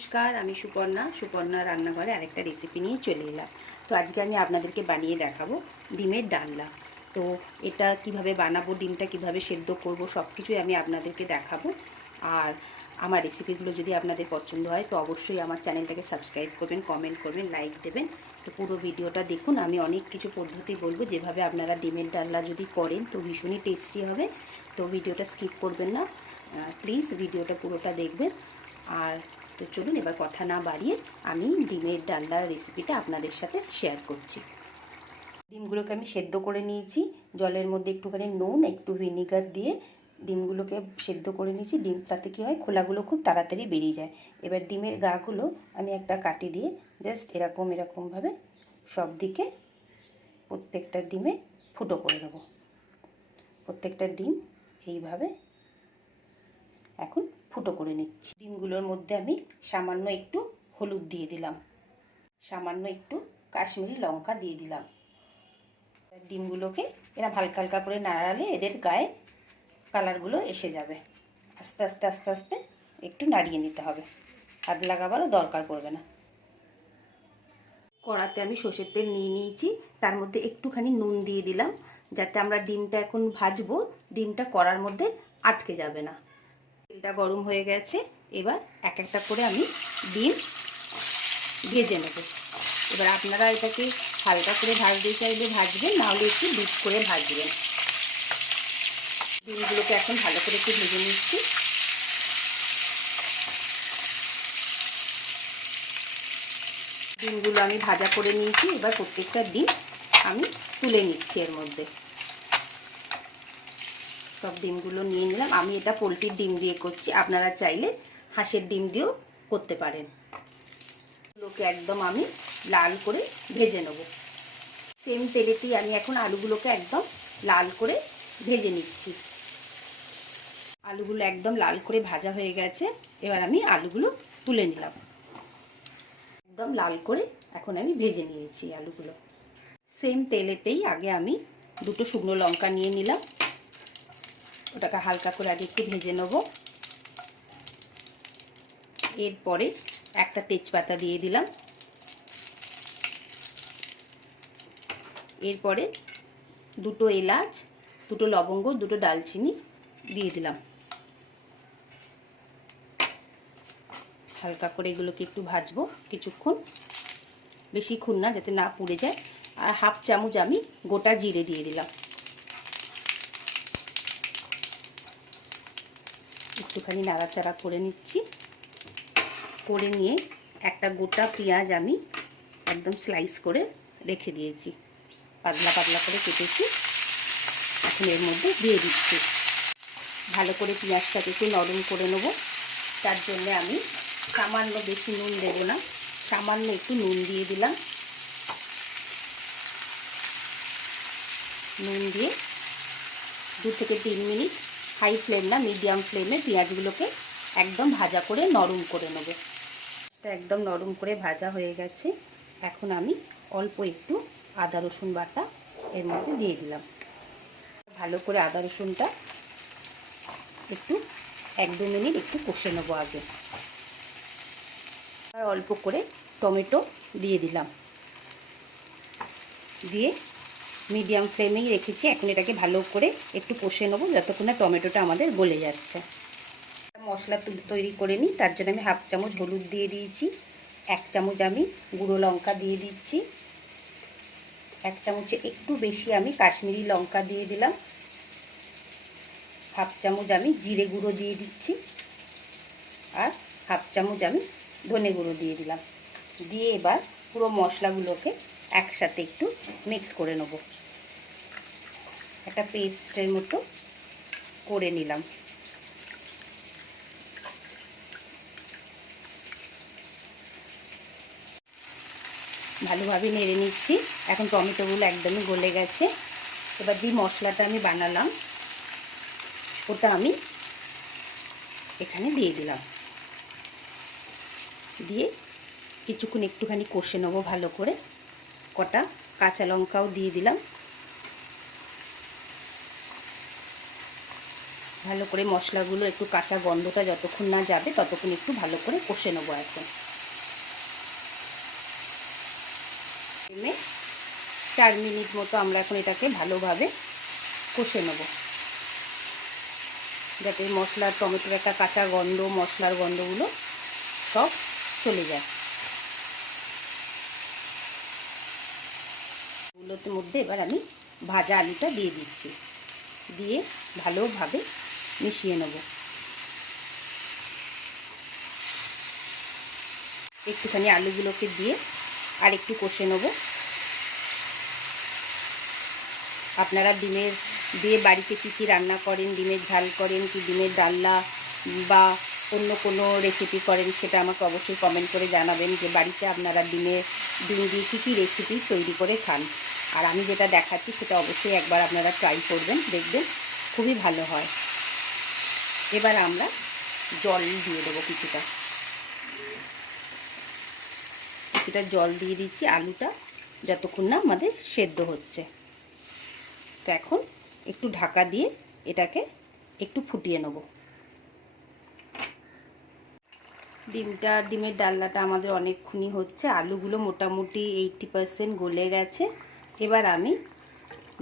নমস্কার, আমি সুপর্ণা রান্নাঘরে আরেকটা রেসিপি নিয়ে চলে এলাম। তো আজকে আমি আপনাদেরকে বানিয়ে দেখাবো ডিমের ডালনা। তো এটা কিভাবে বানাবো, ডিমটা কিভাবে সেদ্ধ করব, সব কিছুই আমি আপনাদেরকে দেখাবো। আর আমার রেসিপিগুলো যদি আপনাদের পছন্দ হয় তো অবশ্যই আমার চ্যানেলটাকে সাবস্ক্রাইব করবেন, কমেন্ট করবেন, লাইক দেবেন। তো পুরো ভিডিওটা দেখুন। আমি অনেক কিছু পদ্ধতি বলবো, যেভাবে আপনারা ডিমের ডালনা যদি করেন তো ভীষণই টেস্টি হবে। তো ভিডিওটা স্কিপ করবেন না, প্লিজ ভিডিওটা পুরোটা দেখবেন। আর তো চলুন, এবার কথা না বাড়িয়ে আমি ডিমের ডালনার রেসিপিটা আপনাদের সাথে শেয়ার করছি। ডিমগুলোকে আমি সেদ্ধ করে নিয়েছি, জলের মধ্যে একটুখানি নুন, একটু ভিনিগার দিয়ে ডিমগুলোকে সেদ্ধ করে নিয়েছি। ডিম তাতে কী হয়, খোলাগুলো খুব তাড়াতাড়ি বেরিয়ে যায়। এবার ডিমের গাগুলো আমি একটা কাটি দিয়ে জাস্ট এরকমভাবে সব দিকে প্রত্যেকটা ডিমে ফুটো করে দেবো। প্রত্যেকটা ডিম এইভাবে এখন ফুটো করে নিচ্ছি। ডিমগুলোর মধ্যে আমি সামান্য একটু হলুদ দিয়ে দিলাম, সামান্য একটু কাশ্মীরি লঙ্কা দিয়ে দিলাম। ডিমগুলোকে এরা হালকা হালকা করে নাড়ালে এদের গায়ে কালারগুলো এসে যাবে। আস্তে আস্তে আস্তে আস্তে একটু নাড়িয়ে নিতে হবে, হাত লাগাবারও দরকার পড়বে না। কড়াতে আমি সর্ষের তেল নিয়ে নিয়েছি, তার মধ্যে একটুখানি নুন দিয়ে দিলাম, যাতে আমরা ডিমটা এখন ভাজবো ডিমটা কড়ার মধ্যে আটকে যাবে না। তেলটা গরম হয়ে গেছে, এবার এক একটা করে আমি ডিম ভেজে নেব। এবার আপনারা এটাকে হালকা করে ভাজতে চাইলে ভাজবেন, নাহলে একটু ডিপ করে ভাজবেন। ডিমগুলোকে এখন ভালো করে একটু ভেজে নিচ্ছি। ডিমগুলো আমি ভাজা করে নিয়েছি, এবার প্রত্যেকটা ডিম আমি তুলে নিচ্ছি। এর মধ্যে সব ডিমগুলো নিয়ে নিলাম। আমি এটা পোলট্রির ডিম দিয়ে করছি, আপনারা চাইলে হাঁসের ডিম দিয়েও করতে পারেন। এগুলোকে একদম আমি লাল করে ভেজে নেব। সেম তেলেতেই আমি এখন আলুগুলোকে একদম লাল করে ভেজে নিচ্ছি। আলুগুলো একদম লাল করে ভাজা হয়ে গেছে, এবার আমি আলুগুলো তুলে নিলাম। একদম লাল করে এখন আমি ভেজে নিয়েছি আলুগুলো। সেম তেলেতেই আগে আমি দুটো শুকনো লঙ্কা নিয়ে নিলাম, ওটাকে হালকা করে আগে একটু ভেজে নেব। এরপরে একটা তেজপাতা দিয়ে দিলাম, এরপরে দুটো এলাচ, দুটো লবঙ্গ, দুটো দালচিনি দিয়ে দিলাম। হালকা করে এগুলোকে একটু ভাজবো কিছুক্ষণ, বেশিক্ষণ না, যাতে না পুড়ে যায়। আর হাফ চামচ আমি গোটা জিরে দিয়ে দিলাম। একটুখানি নাড়াচাড়া করে নিচ্ছি। করে নিয়ে একটা গোটা পেঁয়াজ আমি একদম স্লাইস করে রেখে দিয়েছি, পাতলা পাতলা করে কেটেছি, এখন এর মধ্যে দিয়ে দিচ্ছি। ভালো করে পেঁয়াজটাকে একটু নরম করে নেব, তার জন্য আমি সামান্য, বেশি নুন দেব না, সামান্য একটু নুন দিয়ে দিলাম। নুন দিয়ে 2 থেকে 3 মিনিট হাই ফ্লেম না মিডিয়াম ফ্লেমে পেঁয়াজগুলোকে একদম ভাজা করে নরম করে নেব। এটা একদম নরম করে ভাজা হয়ে গেছে, এখন আমি অল্প একটু আদা রসুন বাটা এর মধ্যে দিয়ে দিলাম। ভালো করে আদা রসুনটা একটু 1-2 মিনিট একটু কষে নেবো আগে। আর অল্প করে টমেটো দিয়ে দিলাম, দিয়ে মিডিয়াম ফ্লেমেই রেখেছি। এখন এটাকে ভালো করে একটু কষে নেবো যতক্ষণ না টমেটোটা আমাদের গলে যাচ্ছে। মশলা তৈরি করে নিই, তার জন্য আমি হাফ চামচ হলুদ দিয়ে দিয়েছি, 1 চামচ আমি গুঁড়ো লঙ্কা দিয়ে দিচ্ছি, 1 চামচে একটু বেশি আমি কাশ্মীরি লঙ্কা দিয়ে দিলাম, হাফ চামচ আমি জিরে গুঁড়ো দিয়ে দিচ্ছি, আর হাফ চামচ আমি ধনে গুঁড়ো দিয়ে দিলাম। দিয়ে এবার পুরো মশলাগুলোকে একসাথে একটু মিক্স করে নেব, একটা পেস্টের মতো করে নিলাম। ভালোভাবে নেড়ে নিচ্ছি। এখন টমেটোগুলো একদমই গলে গেছে। এবার যে মশলাটা আমি বানালাম ওটা আমি এখানে দিয়ে দিলাম, দিয়ে কিছুক্ষণ একটুখানি কষে নেবো ভালো করে। কটা কাঁচা লঙ্কাও দিয়ে দিলাম, ভালো করে মশলাগুলো একটু কাঁচা গন্ধটা যতক্ষণ না যাবে ততক্ষণ একটু ভালো করে কষে নেবো। এখন 4 মিনিট মতো আমরা এখন এটাকে ভালোভাবে কষে নেব, যাতে মশলার টমেটোর একটা কাঁচা গন্ধ, মশলার গন্ধগুলো সব চলে যায়। এগুলোর মধ্যে এবার আমি ভাজা আলুটা দিয়ে দিচ্ছি, দিয়ে ভালোভাবে মিশিয়ে নেব। একটুখানি আলুগুলোকে দিয়ে আর একটু কষে নেব। আপনারা ডিমের দিয়ে বাড়িতে কী কী রান্না করেন, ডিমের ঝাল করেন কি ডিমের ডালনা বা অন্য কোনো রেসিপি করেন, সেটা আমাকে অবশ্যই কমেন্ট করে জানাবেন যে বাড়িতে আপনারা ডিম দিয়ে কী কী রেসিপি তৈরি করে খান। আর আমি যেটা দেখাচ্ছি সেটা অবশ্যই একবার আপনারা ট্রাই করবেন, দেখবেন খুবই ভালো হয়। এবার আমরা জল দিয়ে দেবো, কিছুটা জল দিয়ে দিচ্ছি, আলুটা যতক্ষণ না আমাদের সেদ্ধ হচ্ছে। তো এখন একটু ঢাকা দিয়ে এটাকে একটু ফুটিয়ে নেব। ডিমের ডালনাটা আমাদের অনেকক্ষণই হচ্ছে, আলুগুলো মোটামুটি 80% গলে গেছে। এবার আমি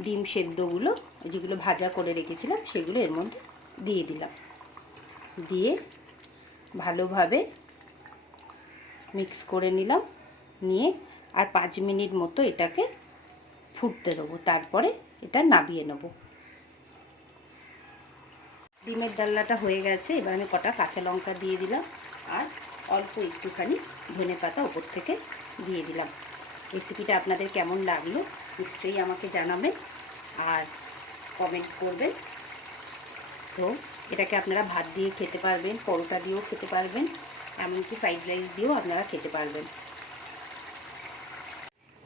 ডিম সেদ্ধগুলো যেগুলো ভাজা করে রেখেছিলাম সেগুলো এর মধ্যে দিয়ে দিলাম, দিয়ে ভালোভাবে মিক্স করে নিলাম, নিয়ে আর 5 মিনিট মতো এটাকে ফুটতে দেবো, তারপরে এটা নামিয়ে নেব। ডিমের ডালনাটা হয়ে গেছে। এবার আমি কটা কাঁচা লঙ্কা দিয়ে দিলাম আর অল্প একটুখানি ধনেপাতা ওপর থেকে দিয়ে দিলাম। রেসিপিটা আপনাদের কেমন লাগলো নিশ্চয়ই আমাকে জানাবেন আর কমেন্ট করবেন। তো এটাকে আপনারা ভাত দিয়ে খেতে পারবেন, পরোটা দিয়েও খেতে পারবেন, এমনকি ফ্রাইড রাইস দিয়েও আপনারা খেতে পারবেন।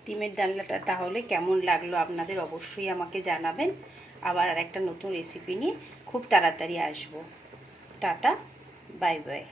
ডিমের ডালনাটা তাহলে কেমন লাগলো আপনাদের অবশ্যই আমাকে জানাবেন। আবার আর একটা নতুন রেসিপি নিয়ে খুব তাড়াতাড়ি আসবো। Tata, bye bye.